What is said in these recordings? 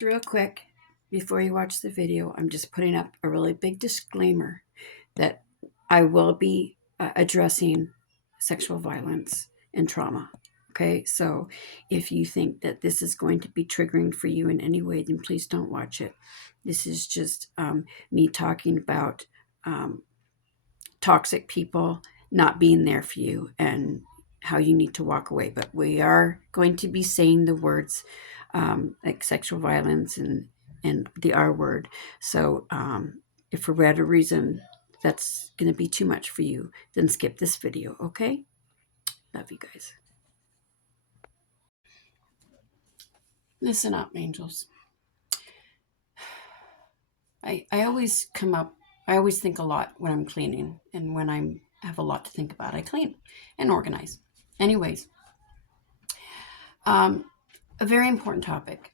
Real quick, before you watch the video, I'm just putting up a really big disclaimer that I will be addressing sexual violence and trauma. Okay, so if you think that this is going to be triggering for you in any way, then please don't watch it. This is just me talking about toxic people not being there for you and how you need to walk away. But we are going to be saying the words like sexual violence and the R word. So if for whatever reason that's going to be too much for you, then skip this video, okay? Love you guys. Listen up, angels. I always I always think a lot when I'm cleaning, and when I have a lot to think about, I clean and organize. Anyways, a very important topic.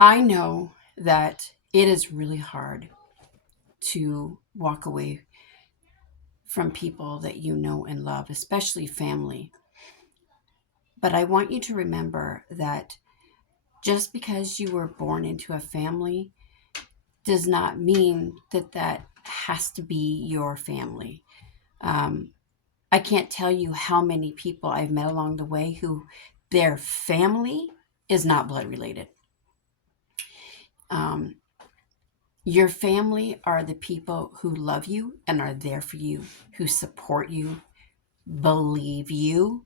I know that it is really hard to walk away from people that you know and love, especially family. But I want you to remember that just because you were born into a family does not mean that that has to be your family. I can't tell you how many people I've met along the way who their family is not blood related. Your family are the people who love you and are there for you, who support you, believe you,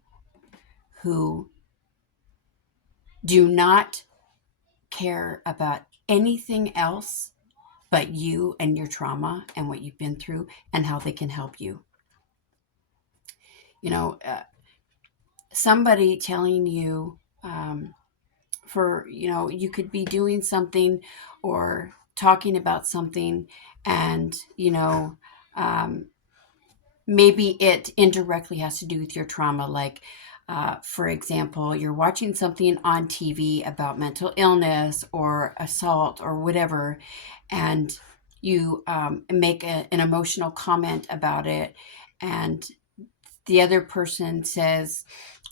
who do not care about anything else but you and your trauma and what you've been through and how they can help you. You know, somebody telling you you could be doing something or talking about something, and maybe it indirectly has to do with your trauma. Like, for example, you're watching something on TV about mental illness or assault or whatever, and you make an emotional comment about it, and the other person says,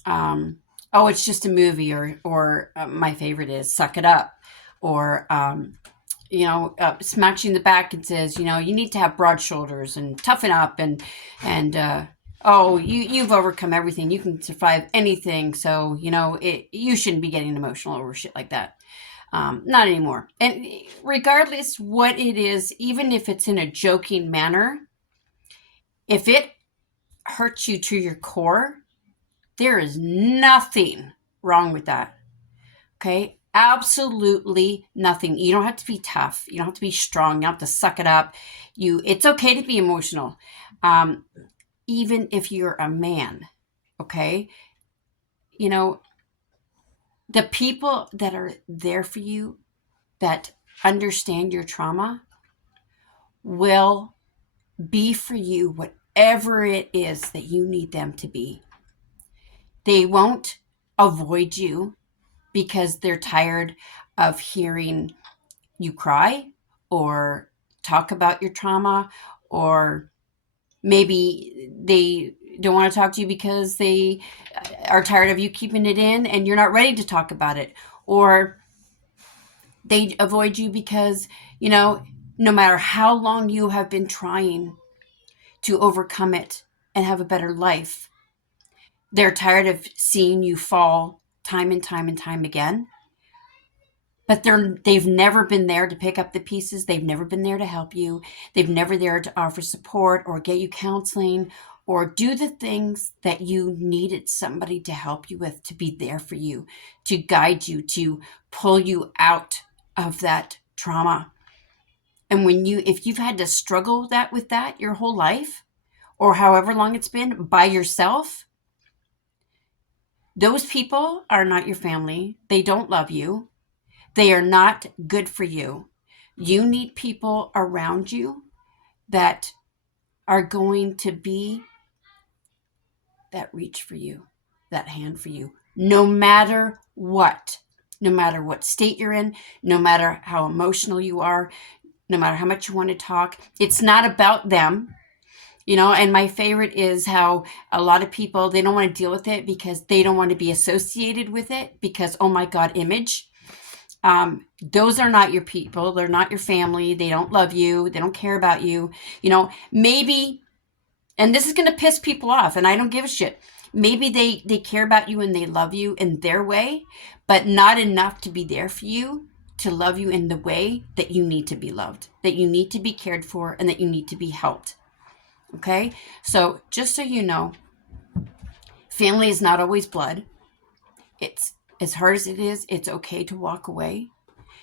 "Oh, it's just a movie," or my favorite is "Suck it up," or smacks you in the back and says, you need to have broad shoulders and toughen up, and oh, you've overcome everything, you can survive anything, so you shouldn't be getting emotional over shit like that. Not anymore. And regardless what it is, even if it's in a joking manner, if it hurts you to your core, there is nothing wrong with that. Okay? Absolutely nothing. You don't have to be tough. You don't have to be strong. You don't have to suck it up. It's okay to be emotional. Even if you're a man, okay? The people that are there for you, that understand your trauma, will be for you whatever it is that you need them to be. They won't avoid you because they're tired of hearing you cry or talk about your trauma, or maybe they don't want to talk to you because they are tired of you keeping it in and you're not ready to talk about it, or they avoid you because no matter how long you have been trying to overcome it and have a better life, they're tired of seeing you fall time and time and time again. But they've never been there to pick up the pieces. They've never been there to help you. They've never there to offer support or get you counseling or do the things that you needed somebody to help you with, to be there for you, to guide you, to pull you out of that trauma. And if you've had to struggle with that your whole life, or however long it's been, by yourself, those people are not your family. They don't love you. They are not good for you. You need people around you that are going to be that reach for you, that hand for you, no matter what state you're in, no matter how emotional you are, no matter how much you want to talk. It's not about them. And my favorite is how a lot of people, they don't want to deal with it because they don't want to be associated with it because, oh my God, image. Those are not your people. They're not your family. They don't love you. They don't care about you. Maybe, and this is going to piss people off, and I don't give a shit. Maybe they care about you and they love you in their way, but not enough to be there for you, to love you in the way that you need to be loved, that you need to be cared for, and that you need to be helped. Okay? So just so you know, family is not always blood. It's as hard as it is, it's okay to walk away,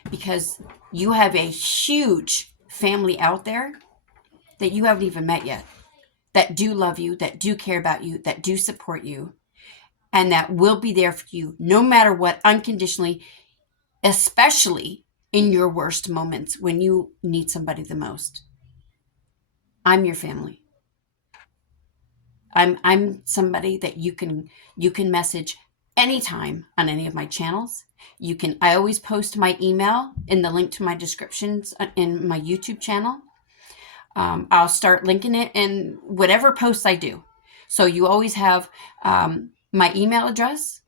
because you have a huge family out there that you haven't even met yet, that do love you, that do care about you, that do support you, and that will be there for you no matter what, unconditionally, especially in your worst moments when you need somebody the most. I'm your family. I'm somebody that you can message anytime on any of my channels. I always post my email in the link to my descriptions in my YouTube channel. I'll start linking it in whatever posts I do. So you always have my email address.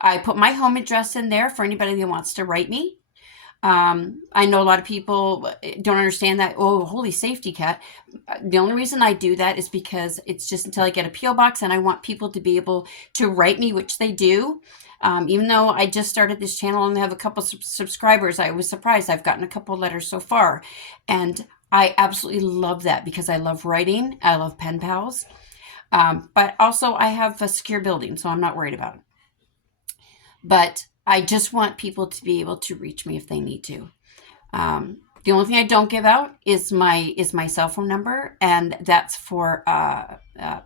I put my home address in there for anybody that wants to write me. I know a lot of people don't understand that. Oh, holy safety, Kat. The only reason I do that is because it's just until I get a P.O. box, and I want people to be able to write me, which they do. Even though I just started this channel and have a couple subscribers, I was surprised. I've gotten a couple letters so far. And I absolutely love that, because I love writing. I love pen pals. But also I have a secure building, so I'm not worried about it. But I just want people to be able to reach me if they need to. The only thing I don't give out is my cell phone number, and that's for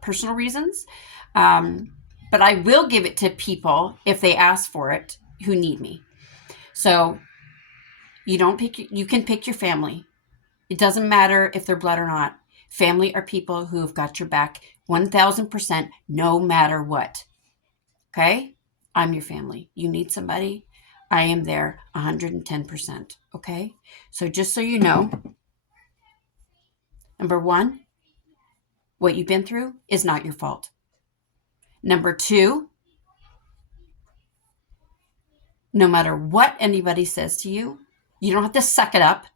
personal reasons. But I will give it to people if they ask for it who need me. So you can pick your family. It doesn't matter if they're blood or not. Family are people who have got your back 1,000%, no matter what. Okay? I'm your family. You need somebody, I am there 110%. Okay? So just so you know, number one, what you've been through is not your fault. Number two, no matter what anybody says to you, you don't have to suck it up.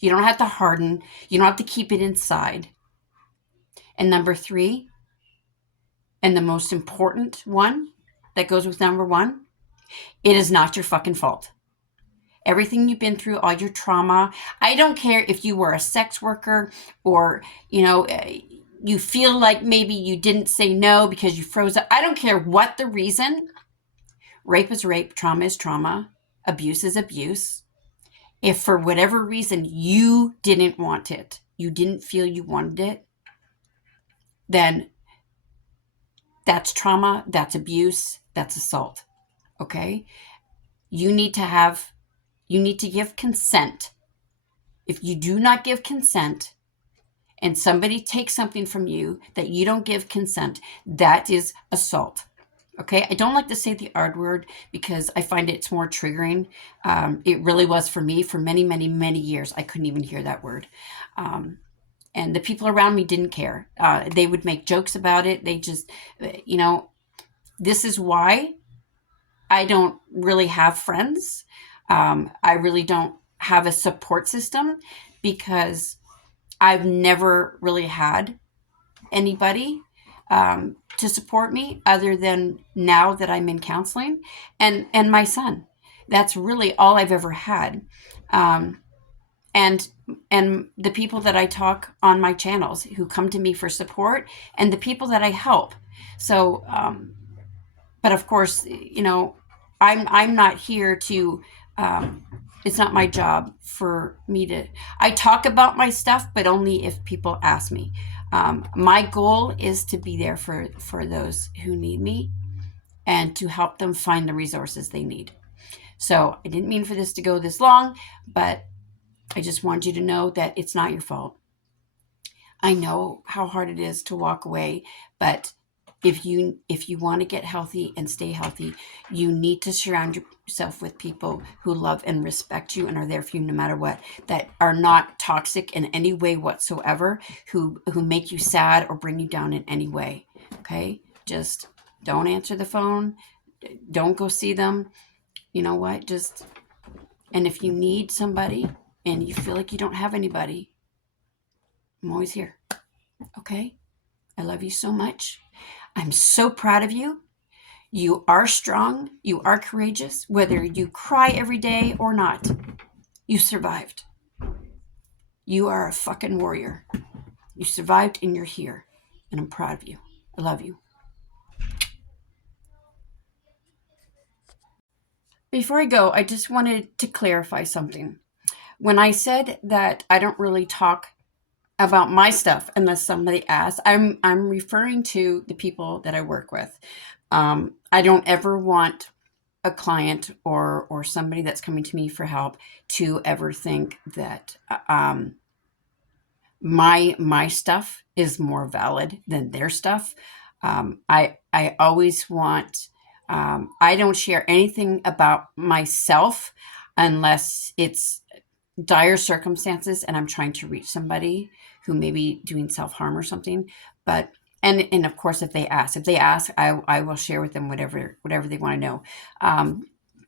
You don't have to harden. You don't have to keep it inside. And number three, and the most important one that goes with number one, it is not your fucking fault. Everything you've been through, all your trauma. I don't care if you were a sex worker, or, you feel like maybe you didn't say no because you froze up. I don't care what the reason. Rape is rape. Trauma is trauma. Abuse is abuse. If for whatever reason you didn't want it, you didn't feel you wanted it, then that's trauma, that's abuse, that's assault. Okay? You need to give consent. If you do not give consent and somebody takes something from you that you don't give consent, that is assault. Okay? I don't like to say the R word because I find it's more triggering. It really was for me for many, many, many years. I couldn't even hear that word. And the people around me didn't care. They would make jokes about it. They just, this is why I don't really have friends. I really don't have a support system, because I've never really had anybody to support me other than now that I'm in counseling and my son. That's really all I've ever had. And the people that I talk on my channels who come to me for support, and the people that I help. So, but of course, I'm not here to, it's not my job for me to, I talk about my stuff, but only if people ask me. My goal is to be there for those who need me, and to help them find the resources they need. So I didn't mean for this to go this long, but I just want you to know that it's not your fault. I know how hard it is to walk away, but if you want to get healthy and stay healthy, you need to surround yourself with people who love and respect you and are there for you no matter what, that are not toxic in any way whatsoever, who make you sad or bring you down in any way. Okay? Just don't answer the phone. Don't go see them. You know what? Just And if you need somebody and you feel like you don't have anybody, I'm always here. Okay? I love you so much. I'm so proud of you. You are strong. You are courageous. Whether you cry every day or not, you survived. You are a fucking warrior. You survived and you're here. And I'm proud of you. I love you. Before I go, I just wanted to clarify something. When I said that I don't really talk about my stuff unless somebody asks, I'm referring to the people that I work with. I don't ever want a client or somebody that's coming to me for help to ever think that my stuff is more valid than their stuff. I always want. I don't share anything about myself unless it's dire circumstances and I'm trying to reach somebody who may be doing self-harm or something. But and of course if they ask, I will share with them whatever they want to know.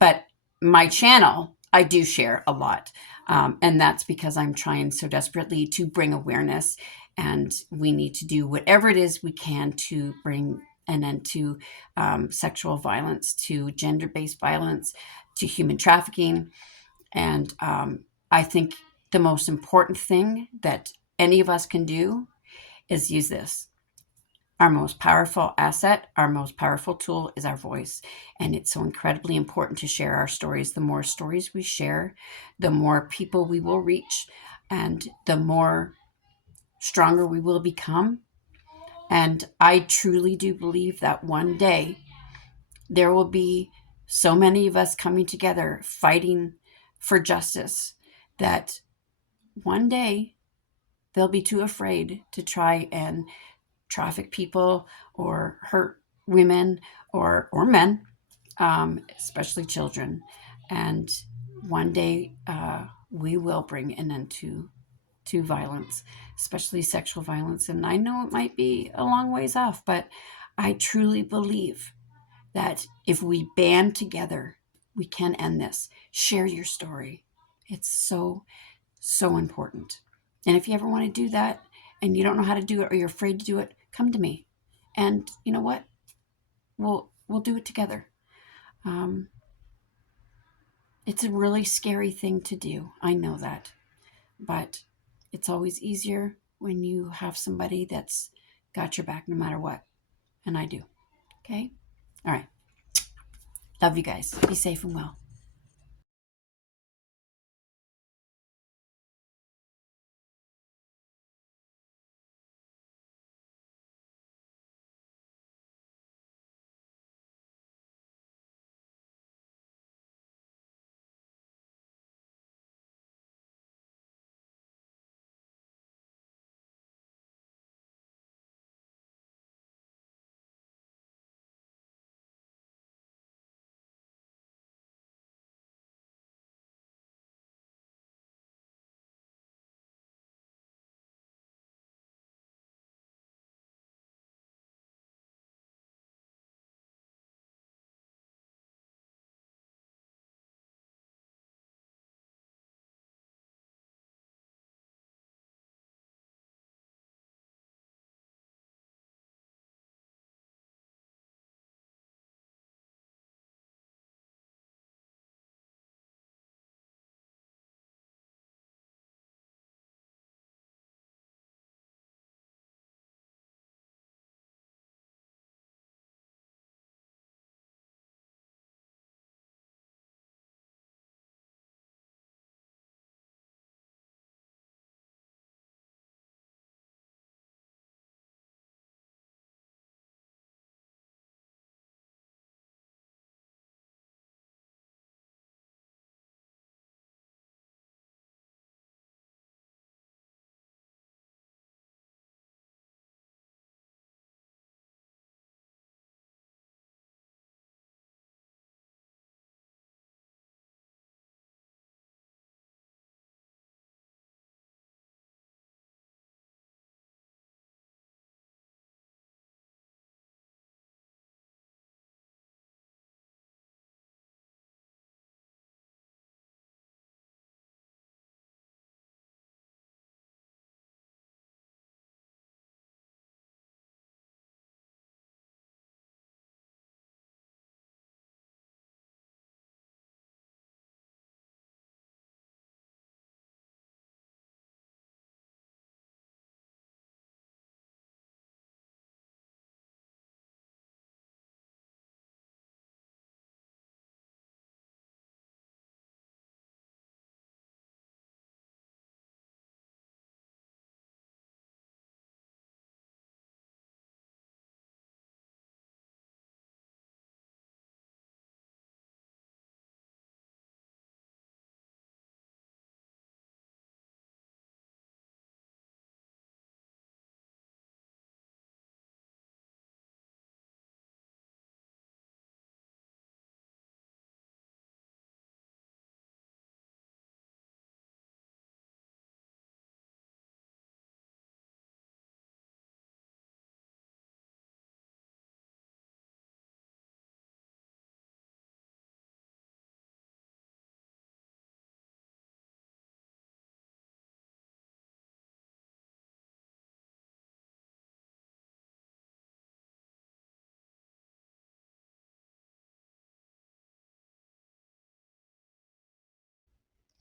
But my channel, I do share a lot. And that's because I'm trying so desperately to bring awareness, and we need to do whatever it is we can to bring an end to sexual violence, to gender-based violence, to human trafficking. And I think the most important thing that any of us can do is use this. Our most powerful asset, our most powerful tool is our voice. And it's so incredibly important to share our stories. The more stories we share, the more people we will reach, and the more stronger we will become. And I truly do believe that one day there will be so many of us coming together fighting for justice that one day they'll be too afraid to try and traffic people or hurt women or men, especially children. And one day we will bring an end to violence, especially sexual violence. And I know it might be a long ways off, but I truly believe that if we band together, we can end this. Share your story. It's so important. And if you ever want to do that and you don't know how to do it or you're afraid to do it, come to me. And you know what? We'll do it together. Um, it's a really scary thing to do. I know that. But it's always easier when you have somebody that's got your back no matter what. And I do. Okay? All right. Love you guys. Be safe and well.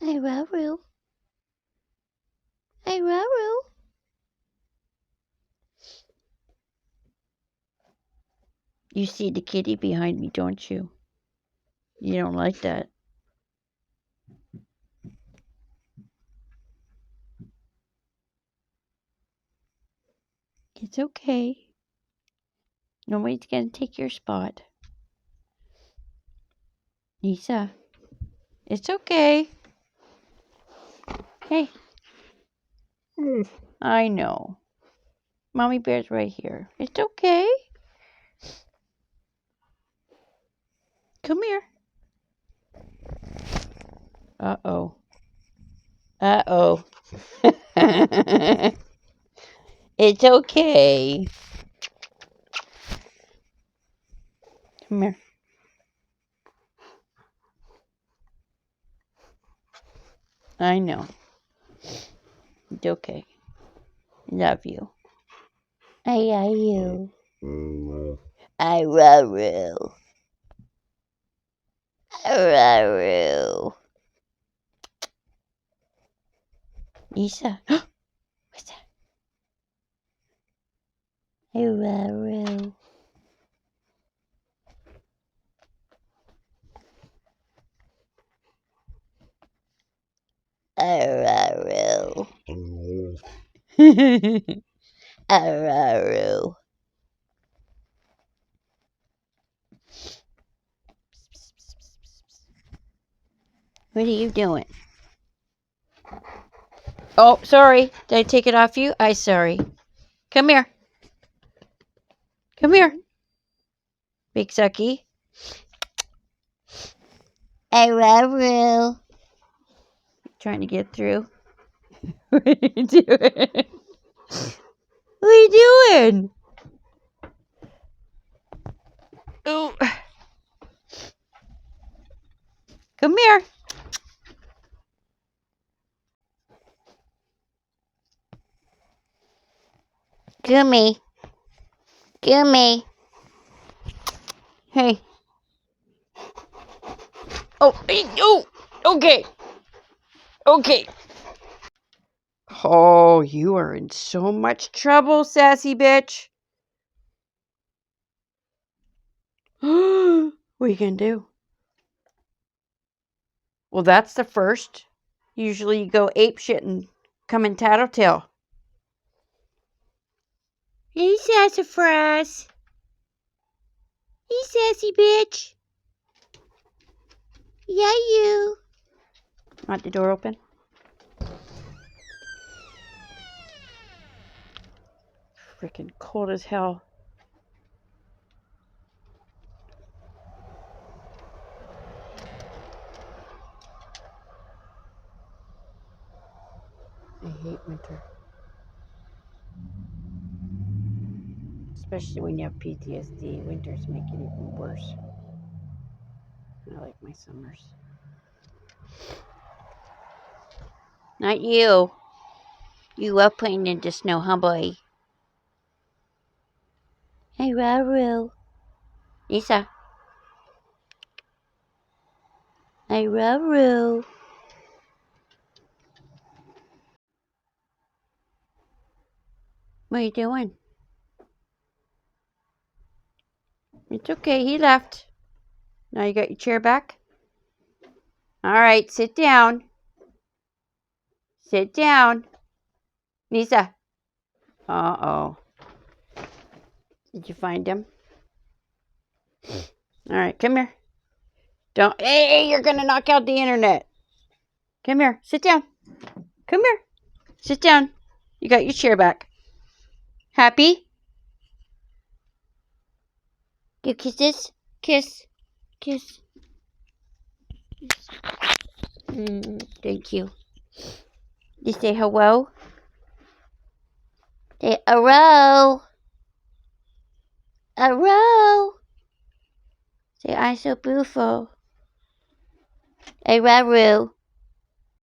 I love you. I love you. You see the kitty behind me, don't you? You don't like that. It's okay. Nobody's gonna take your spot. Lisa, it's okay. Hey. I know. Mommy Bear's right here. It's okay. Come here. Uh-oh. Uh-oh. It's okay. Come here. I know. It's okay. Love you. I love you. I love you. I love you. Lisa. What's that? I love you. I love you. I love you. What are you doing? Oh, sorry. Did I take it off you? I sorry. Come here. Come here. Big sucky. I love you. Trying to get through. What are you doing? What are you doing? Oh. Come here. Gimme. Gimme. Hey. Oh, oh, okay. Okay. Oh, you are in so much trouble, sassy bitch. What are you going to do? Well, that's the first. Usually you go ape shit and come in tattletale. Hey, sassafras. Hey, sassy bitch. Yeah, you. Want the door open? Freaking cold as hell. I hate winter. Especially when you have PTSD. Winters make it even worse. I like my summers. Not you. You love playing in the snow, huh, boy? Hey, Raru. Lisa. Hey, Raru. What are you doing? It's okay. He left. Now you got your chair back? All right. Sit down. Sit down. Lisa. Uh-oh. Did you find him? All right. Come here. Don't. Hey, you're going to knock out the internet. Come here. Sit down. Come here. Sit down. You got your chair back. Happy? Give kisses. Kiss. Kiss. Thank you. You say hello? Say hello. Hello. Say I'm so beautiful. Hey, Raru.